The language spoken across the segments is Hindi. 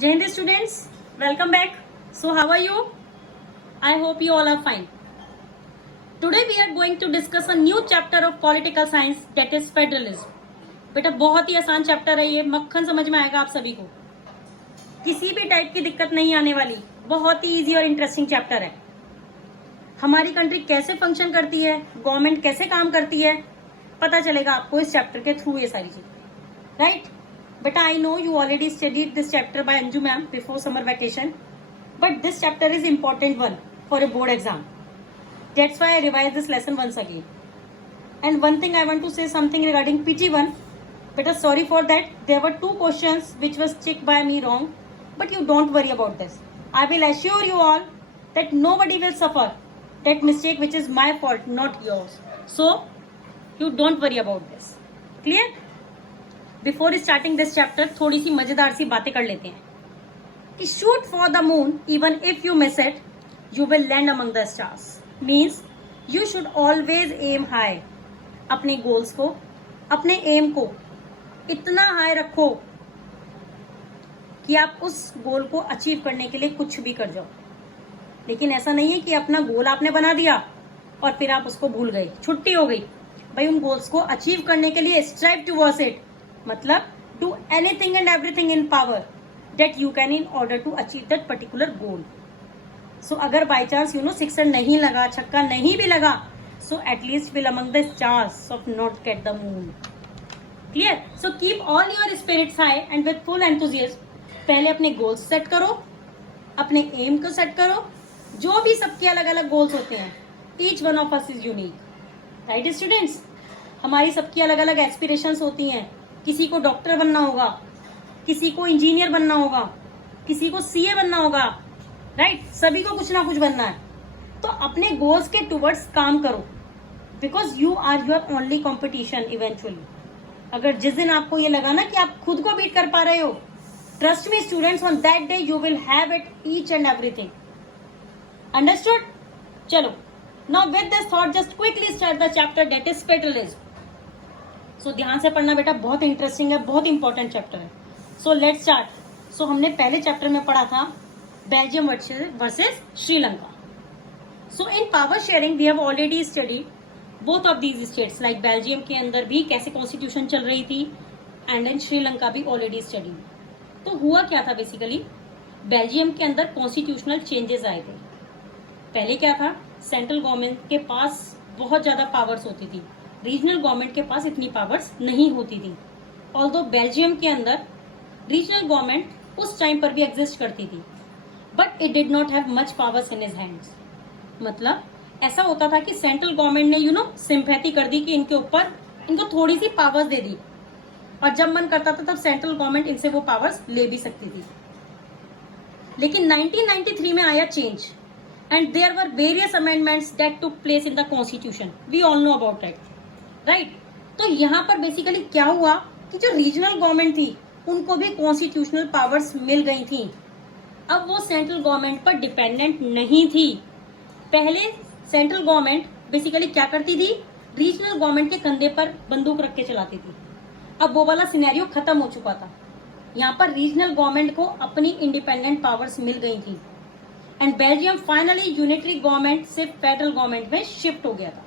Jai Hind students, welcome back. So how are you? I hope you all are fine. Today we are going to discuss a new chapter of political science, that is federalism. बेटा बहुत ही आसान चैप्टर है ये, मक्खन समझ में आएगा आप सभी को, किसी भी टाइप की दिक्कत नहीं आने वाली, बहुत ही इजी और इंटरेस्टिंग चैप्टर है। हमारी कंट्री कैसे फंक्शन करती है, गवर्नमेंट कैसे काम करती है, पता चलेगा आपको इस चैप्टर के थ्रू ये सारी चीजें, right? But I know you already studied this chapter by Anju ma'am before summer vacation. But this chapter is important one for a board exam. That's why I revised this lesson once again. And one thing I want to say something regarding PG1. But sorry for that. There were 2 questions which was checked by me wrong. But you don't worry about this. I will assure you all that nobody will suffer that mistake which is my fault, not yours. So you don't worry about this. Clear? Before starting this chapter थोड़ी सी मजेदार सी बातें कर लेते हैं कि shoot for the moon even if you miss it you will land among the stars. Means you should always aim high. अपने गोल्स को, अपने एम को इतना हाई रखो कि आप उस गोल को अचीव करने के लिए कुछ भी कर जाओ। लेकिन ऐसा नहीं है कि अपना गोल आपने बना दिया और फिर आप उसको भूल गए, छुट्टी हो गई। भाई उन गोल्स को अचीव करने के लिए स्ट्राइव टुवर्ड्स इट, मतलब do anything and everything in power that you can in order to achieve that particular goal. So अगर बाय चांस सिक्सर नहीं लगा, छक्का नहीं भी लगा, so at least will among the chance of not get the moon. Clear? So keep all your spirits high and with full enthusiasm. पहले अपने गोल्स सेट करो, अपने एम को सेट करो। जो भी सबके अलग अलग गोल्स होते हैं, each one of us is unique, right students? हमारी सबकी अलग अलग एस्पिरेशंस होती हैं। किसी को डॉक्टर बनना होगा, किसी को इंजीनियर बनना होगा, किसी को सीए बनना होगा, राइट? सभी को कुछ ना कुछ बनना है। तो अपने गोल्स के टुवर्ड्स काम करो, because you are your only competition eventually. अगर जिस दिन आपको ये लगा ना कि आप खुद को बीट कर पा रहे हो, trust me students, on that day you will have it each and everything. Understood? चलो, now with this thought just quickly start the chapter that is federalism. So ध्यान से पढ़ना बेटा, बहुत इंटरेस्टिंग है, बहुत इंपॉर्टेंट चैप्टर है। So let's start. सो हमने पहले चैप्टर में पढ़ा था Belgium versus Sri Lanka. So in power sharing we have already studied both of these states, like Belgium के अंदर भी कैसे कॉन्स्टिट्यूशन चल रही थी एंड इन श्रीलंका भी ऑलरेडी स्टडीड। तो हुआ क्या था बेसिकली, बेल्जियम के अंदर कॉन्स्टिट्यूशनल चेंजेस आए थे। पहले क्या था, सेंट्रल गवर्नमेंट के पास बहुत ज्यादा पावर्स होती थी, रीजनल गवर्नमेंट के पास इतनी पावर्स नहीं होती थी। ऑल्दो बेल्जियम के अंदर रीजनल गवर्नमेंट उस टाइम पर भी एग्जिस्ट करती थी, but it did not have much powers in his hands. मतलब ऐसा होता था कि सेंट्रल गवर्नमेंट ने सिंपैथी कर दी कि इनके ऊपर इनको थोड़ी सी पावर्स दे दी, और जब मन करता था तब सेंट्रल गवर्नमेंट इनसे वो पावर्स ले भी सकती थी। लेकिन 1993 में आया change and there were various amendments that took place in the constitution. We all know about it, right? तो यहाँ पर बेसिकली क्या हुआ कि जो रीजनल गवर्नमेंट थी उनको भी कॉन्स्टिट्यूशनल पावर्स मिल गई थी। अब वो सेंट्रल गवर्नमेंट पर डिपेंडेंट नहीं थी। पहले सेंट्रल गवर्नमेंट बेसिकली क्या करती थी, रीजनल गवर्नमेंट के कंधे पर बंदूक रख के चलाती थी। अब वो वाला सिनेरियो खत्म हो चुका था। यहाँ पर रीजनल गवर्नमेंट को अपनी इंडिपेंडेंट पावर्स मिल गई थी and Belgium finally unitary government से फेडरल गवर्नमेंट में शिफ्ट हो गया था।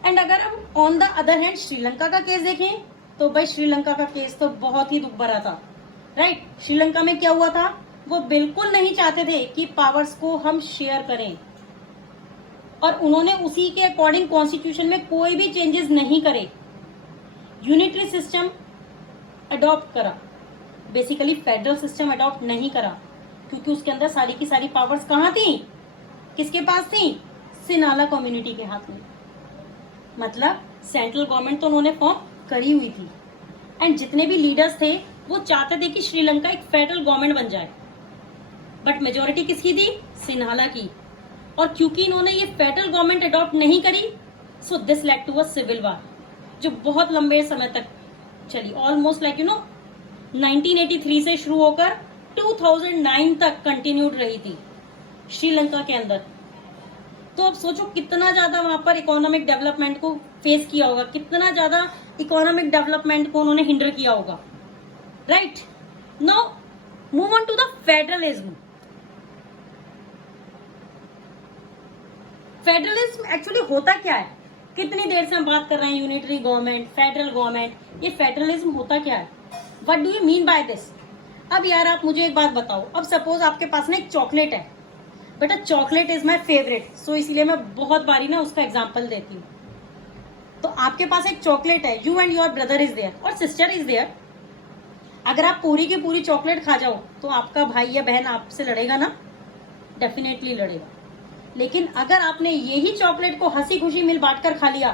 एंड अगर हम on the other hand Sri Lanka का केस देखें तो भाई श्रीलंका का केस तो बहुत ही दुख भरा था, राइट? श्रीलंका में क्या हुआ था, वो बिल्कुल नहीं चाहते थे कि पावर्स को हम शेयर करें, और उन्होंने उसी के अकॉर्डिंग कॉन्स्टिट्यूशन में कोई भी चेंजेस नहीं करे, यूनिटरी सिस्टम अडॉप्ट करा, बेसिकली फेडरल सिस्टम अडॉप्ट नहीं करा, क्योंकि उसके अंदर सारी की सारी पावर्स कहाँ थी, किसके पास थी? सिनाला कम्युनिटी के हाथ में। मतलब सेंट्रल गवर्नमेंट तो उन्होंने फॉर्म करी हुई थी एंड जितने भी लीडर्स थे वो चाहते थे कि श्रीलंका एक फेडरल गवर्नमेंट बन जाए, बट मेजोरिटी किसकी थी? सिन्हाला की। और क्योंकि इन्होंने ये फेडरल गवर्नमेंट अडॉप्ट नहीं करी, so this led to a civil war जो बहुत लंबे समय तक चली, ऑलमोस्ट लाइक 1983 से शुरू होकर 2009 तक कंटिन्यूड रही थी श्रीलंका के अंदर। तो अब सोचो कितना ज्यादा वहां पर इकोनॉमिक डेवलपमेंट को फेस किया होगा, कितना ज्यादा इकोनॉमिक डेवलपमेंट को उन्होंने हिंडर किया होगा, right? Now move on to the federalism. Federalism actually होता क्या है? कितनी देर से हम बात कर रहे हैं यूनिटरी गवर्नमेंट, फेडरल गवर्नमेंट. ये फेडरलिज्म होता क्या है? What do you mean by this? अब यार आप मुझे एक बात बताओ. अब सपोज आपके पास ना एक चॉकलेट है, बेटा चॉकलेट इज माई फेवरेट, सो इसलिए मैं बहुत बारी ना उसका एग्जाम्पल देती हूँ. तो आपके पास एक चॉकलेट है, you and your brother is there और सिस्टर इज देयर. अगर आप पूरी की पूरी चॉकलेट खा जाओ तो आपका भाई या बहन आपसे लड़ेगा ना? डेफिनेटली लड़ेगा. लेकिन अगर आपने यही चॉकलेट को हंसी खुशी मिल बांट कर खा लिया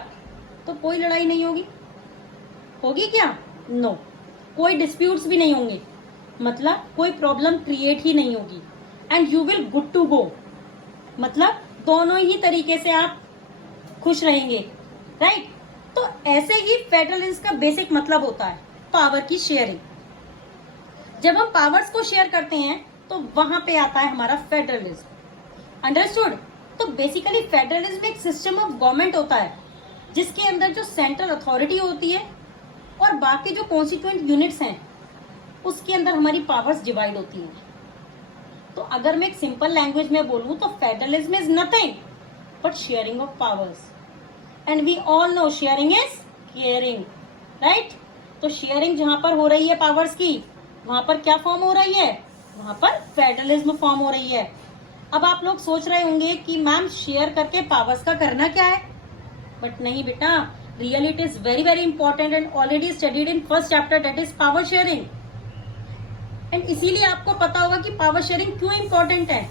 तो कोई लड़ाई नहीं होगी. होगी क्या? नो. कोई डिस्प्यूट्स भी नहीं होंगे, मतलब कोई प्रॉब्लम क्रिएट ही नहीं होगी. And you will good to go, मतलब दोनों ही तरीके से आप खुश रहेंगे. राइट? तो ऐसे ही फेडरलिज्म का बेसिक मतलब होता है पावर की शेयरिंग. जब हम पावर्स को शेयर करते हैं तो वहां पे आता है हमारा फेडरलिज्म. अंडरस्टूड? तो बेसिकली फेडरलिज्म एक सिस्टम ऑफ गवर्नमेंट होता है जिसके अंदर जो सेंट्रल अथॉरिटी होती है और बाकी जो कॉन्स्टिट्यूएंट यूनिट्स हैं उसके अंदर हमारी पावर्स डिवाइड होती हैं. तो अगर मैं एक सिंपल लैंग्वेज में बोलूं तो federalism is nothing but sharing of powers. And we all know sharing is caring. Right? तो शेयरिंग जहां पर हो रही है पावर्स की, वहां पर क्या फॉर्म हो रही है? वहां पर फेडरलिज्म फॉर्म हो रही है. अब आप लोग सोच रहे होंगे कि मैम शेयर करके पावर्स का करना क्या है? बट नहीं बेटा, really it is very very important and already studied in first chapter, that is power sharing. And इसीलिए आपको पता होगा कि पावर शेयरिंग क्यों इंपॉर्टेंट है.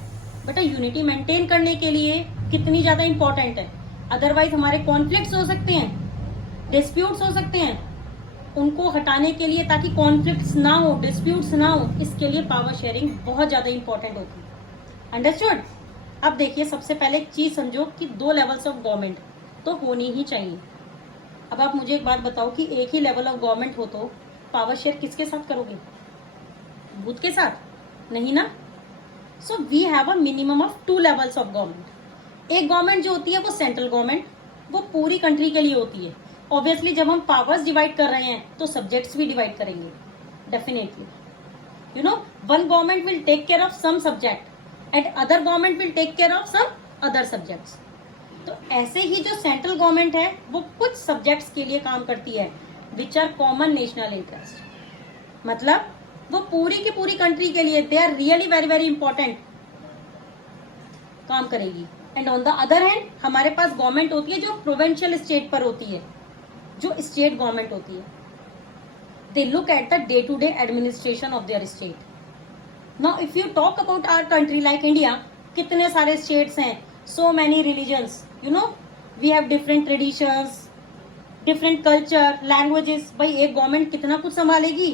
बेटा यूनिटी मेंटेन करने के लिए कितनी ज्यादा इंपॉर्टेंट है. अदरवाइज हमारे कॉन्फ्लिक्ट्स हो सकते हैं, डिस्प्यूट्स हो सकते हैं. उनको हटाने के लिए, ताकि कॉन्फ्लिक्ट्स ना हो, डिस्प्यूट्स ना हो, इसके लिए पावर शेयरिंग बहुत ज्यादा इंपॉर्टेंट होती है. अंडरस्टूड? अब देखिए, सबसे पहले एक चीज समझो कि 2 लेवल्स ऑफ गवर्नमेंट तो होनी ही चाहिए. अब आप मुझे एक बात बताओ कि एक ही लेवल ऑफ गवर्नमेंट हो तो पावर शेयर किसके साथ करोगे? बूथ के साथ? नहीं ना. So we have a minimum of 2 levels of government. एक गवर्नमेंट जो होती है वो सेंट्रल गवर्नमेंट, वो पूरी कंट्री के लिए होती है. ऑब्वियसली जब हम पावर्स डिवाइड कर रहे हैं तो सब्जेक्ट्स भी डिवाइड करेंगे. Definitely you know, one government will take care of some subject and other government will take care of some other subjects. तो ऐसे ही जो सेंट्रल गवर्नमेंट है वो कुछ सब्जेक्ट्स के लिए काम करती है which are common national interest. मतलब वो पूरी की पूरी कंट्री के लिए they are really very very important काम करेगी. And on the other hand हमारे पास गवर्नमेंट होती है जो प्रोविंशियल स्टेट पर होती है, जो स्टेट गवर्नमेंट होती है. They look at the day to day administration of their state. Now if you talk about our country like India, कितने सारे states हैं, so many religions, you know, we have different traditions, different culture, languages. भाई एक गवर्नमेंट कितना कुछ संभालेगी?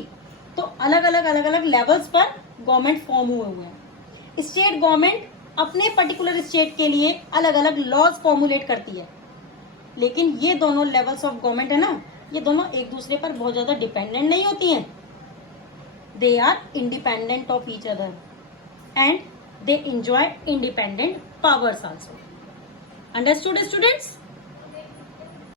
तो अलग अलग लेवल्स पर गवर्नमेंट फॉर्म हुए हैं. स्टेट गवर्नमेंट अपने पर्टिकुलर स्टेट के लिए अलग अलग लॉज फॉर्मुलेट करती है. लेकिन ये दोनों लेवल्स ऑफ गवर्नमेंट है ना, ये दोनों एक दूसरे पर बहुत ज्यादा डिपेंडेंट नहीं होती हैं. They are independent of each other and they enjoy independent powers also. Understood, students?